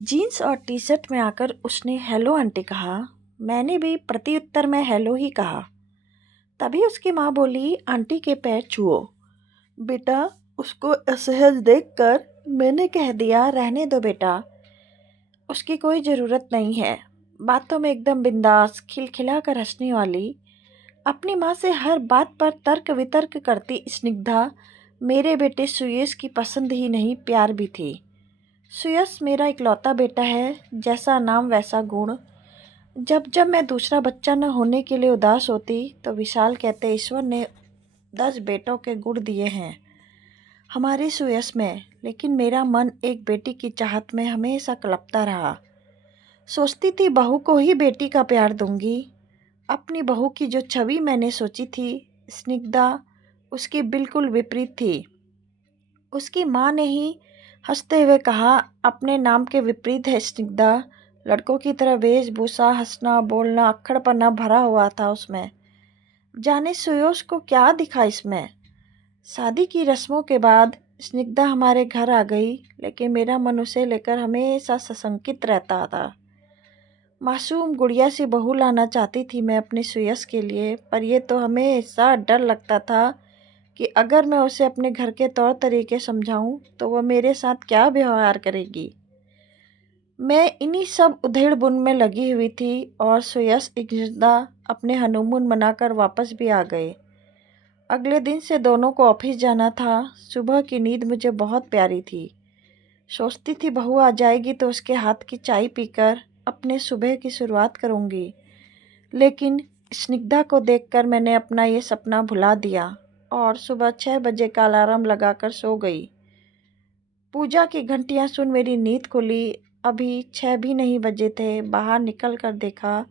Jeans और T shirt में आकर उसने हेलो आंटी कहा। मैंने भी प्रत्युत्तर में हेलो ही कहा। तभी उसकी माँ बोली, आंटी के पैर छुओ। बेटा, उसको असहज देखकर मैंने कह दिया, रहने दो बेटा, उसकी कोई ज़रूरत नहीं है। बातों में एकदम बिंदास खिलखिला कर हंसने वाली, अपनी माँ से हर बात पर तर्क वितर्क करती स्निग्धा मेरे बेटे सुयश की पसंद ही नहीं, प्यार भी थी। सुयश मेरा इकलौता बेटा है, जैसा नाम वैसा गुण। जब जब मैं दूसरा बच्चा न होने के लिए उदास होती तो विशाल कहते, ईश्वर ने 10 बेटों के गुण दिए हैं हमारे सुयश में, लेकिन मेरा मन एक बेटी की चाहत में हमेशा कलपता रहा। सोचती थी बहू को ही बेटी का प्यार दूंगी। अपनी बहू की जो छवि मैंने सोची थी स्निग्धा, उसकी बिल्कुल विपरीत थी। उसकी माँ ने ही हंसते हुए कहा, अपने नाम के विपरीत है स्निग्धा। लड़कों की तरह वेशभूषा, हंसना बोलना, अक्खड़पना भरा हुआ था उसमें। जाने सुयोश को क्या दिखा इसमें। शादी की रस्मों के बाद स्निग्धा हमारे घर आ गई, लेकिन मेरा मन उसे लेकर हमेशा सशंकित रहता था। मासूम गुड़िया सी बहू लाना चाहती थी मैं अपने सुयश के लिए, पर यह तो हमेशा डर लगता था कि अगर मैं उसे अपने घर के तौर तरीके समझाऊं तो वह मेरे साथ क्या व्यवहार करेगी। मैं इन्हीं सब उधेड़-बुन में लगी हुई थी और सुयश इज़्ज़ा अपने हनीमून मनाकर वापस भी आ गए। अगले दिन से दोनों को ऑफिस जाना था। सुबह की नींद मुझे बहुत प्यारी थी। सोचती थी बहू आ जाएगी तो उसके हाथ की चाय पीकर अपने सुबह की शुरुआत करूंगी। लेकिन स्निग्धा को देखकर मैंने अपना ये सपना भुला दिया और सुबह 6 बजे का अलार्म लगाकर सो गई। पूजा की घंटियां सुन मेरी नींद खुली। अभी 6 भी नहीं बजे थे। बाहर निकल कर देखा,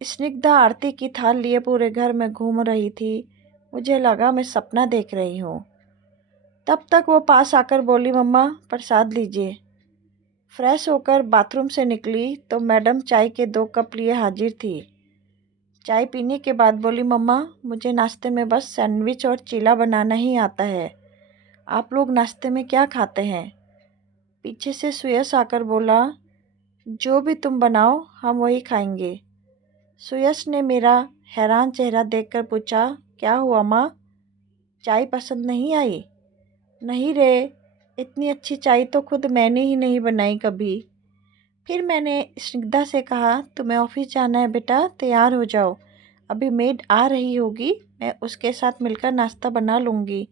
स्निग्धा आरती की थाल लिए पूरे घर में घूम रही थी। मुझे लगा मैं सपना देख रही हूँ। तब तक वो पास आकर बोली, मम्मा प्रसाद लीजिए। फ्रेश होकर बाथरूम से निकली तो मैडम चाय के 2 कप लिए हाजिर थी। चाय पीने के बाद बोली, मम्मा मुझे नाश्ते में बस सैंडविच और चीला बनाना ही आता है। आप लोग नाश्ते में क्या खाते हैं? पीछे से सुयश आकर बोला, जो भी तुम बनाओ हम वही खाएंगे। सुयश ने मेरा हैरान चेहरा देखकर पूछा, क्या हुआ माँ, चाय पसंद नहीं आई? नहीं रे, इतनी अच्छी चाय तो खुद मैंने ही नहीं बनाई कभी। फिर मैंने स्निग्धा से कहा, तुम्हें ऑफिस जाना है बेटा, तैयार हो जाओ, अभी मेड आ रही होगी, मैं उसके साथ मिलकर नाश्ता बना लूँगी।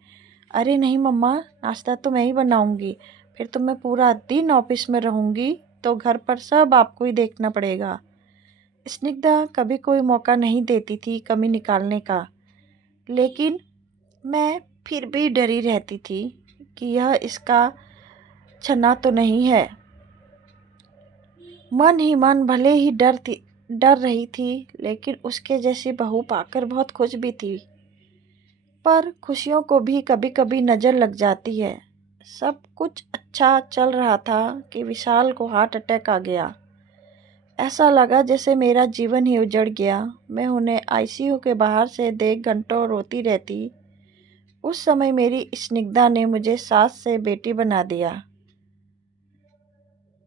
अरे नहीं मम्मा, नाश्ता तो मैं ही बनाऊँगी, फिर तो मैं पूरा दिन ऑफिस में रहूँगी तो घर पर सब आपको ही देखना पड़ेगा। स्निग्धा कभी कोई मौका नहीं देती थी कमी निकालने का, लेकिन मैं फिर भी डरी रहती थी कि यह इसका छना तो नहीं है। मन ही मन भले ही डर रही थी, लेकिन उसके जैसी बहू पाकर बहुत खुश भी थी। पर खुशियों को भी कभी कभी नज़र लग जाती है। सब कुछ अच्छा चल रहा था कि विशाल को हार्ट अटैक आ गया। ऐसा लगा जैसे मेरा जीवन ही उजड़ गया। मैं उन्हें आईसीयू के बाहर से देख घंटों रोती रहती। उस समय मेरी स्निग्धा ने मुझे सास से बेटी बना दिया।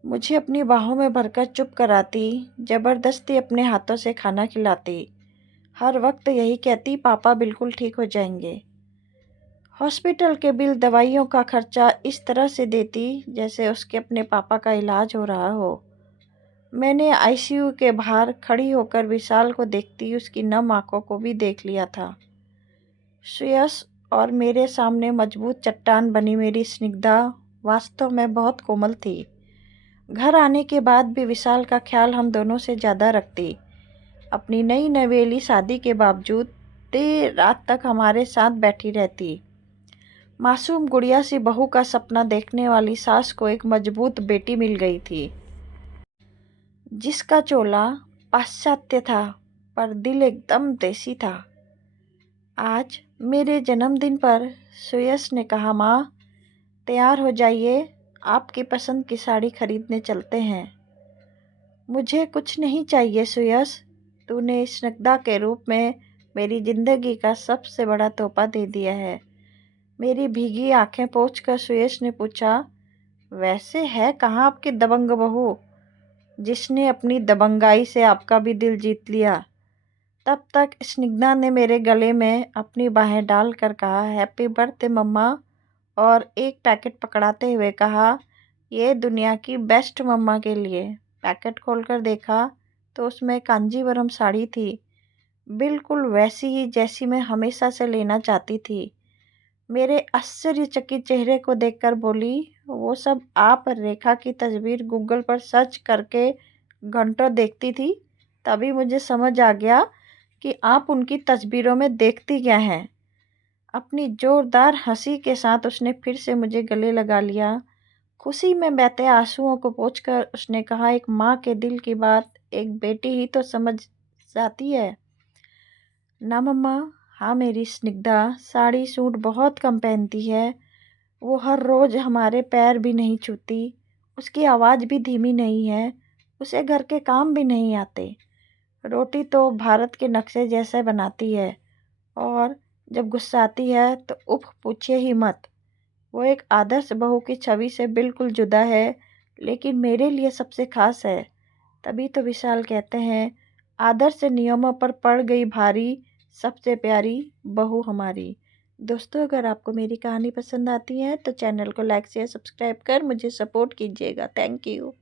मुझे अपनी बाहों में भरकर चुप कराती, ज़बरदस्ती अपने हाथों से खाना खिलाती। हर वक्त यही कहती, पापा बिल्कुल ठीक हो जाएंगे। हॉस्पिटल के बिल, दवाइयों का खर्चा इस तरह से देती जैसे उसके अपने पापा का इलाज हो रहा हो। मैंने आईसीयू के बाहर खड़ी होकर विशाल को देखती उसकी नम आंखों को भी देख लिया था। सुयश और मेरे सामने मजबूत चट्टान बनी मेरी स्निग्धा वास्तव में बहुत कोमल थी। घर आने के बाद भी विशाल का ख्याल हम दोनों से ज़्यादा रखती। अपनी नई नवेली शादी के बावजूद देर रात तक हमारे साथ बैठी रहती। मासूम गुड़िया सी बहू का सपना देखने वाली सास को एक मजबूत बेटी मिल गई थी, जिसका चोला पाश्चात्य था पर दिल एकदम देसी था। आज मेरे जन्मदिन पर सुयश ने कहा, माँ तैयार हो जाइए, आपकी पसंद की साड़ी खरीदने चलते हैं। मुझे कुछ नहीं चाहिए सुयश, तूने स्निग्धा के रूप में मेरी ज़िंदगी का सबसे बड़ा तोहफा दे दिया है। मेरी भीगी आंखें पोंछकर सुयश ने पूछा, वैसे है कहाँ आपकी दबंग बहू जिसने अपनी दबंगाई से आपका भी दिल जीत लिया। तब तक स्निग्धा ने मेरे गले में अपनी बाहें डालकर कहा, हैप्पी बर्थडे मम्मा, और एक पैकेट पकड़ाते हुए कहा, ये दुनिया की बेस्ट मम्मा के लिए। पैकेट खोलकर देखा तो उसमें कांजीवरम साड़ी थी, बिल्कुल वैसी ही जैसी मैं हमेशा से लेना चाहती थी। मेरे आश्चर्यचकित चेहरे को देखकर बोली, वो सब आप रेखा की तस्वीर गूगल पर सर्च करके घंटों देखती थी, तभी मुझे समझ आ गया कि आप उनकी तस्वीरों में देखती क्या हैं। अपनी जोरदार हंसी के साथ उसने फिर से मुझे गले लगा लिया। खुशी में बहते आंसुओं को पोंछकर उसने कहा, एक माँ के दिल की बात एक बेटी ही तो समझ जाती है ना मम्मा। हाँ मेरी स्निग्धा साड़ी सूट बहुत कम पहनती है, वो हर रोज़ हमारे पैर भी नहीं छूती, उसकी आवाज़ भी धीमी नहीं है, उसे घर के काम भी नहीं आते। रोटी तो भारत के नक्शे जैसे बनाती है, और जब गुस्साती है तो उफ पूछिए ही मत। वो एक आदर्श बहू की छवि से बिल्कुल जुदा है, लेकिन मेरे लिए सबसे खास है। तभी तो विशाल कहते हैं, आदर्श नियमों पर पड़ गई भारी, सबसे प्यारी बहू हमारी। दोस्तों अगर आपको मेरी कहानी पसंद आती है तो चैनल को लाइक शेयर सब्सक्राइब कर मुझे सपोर्ट कीजिएगा। Thank you.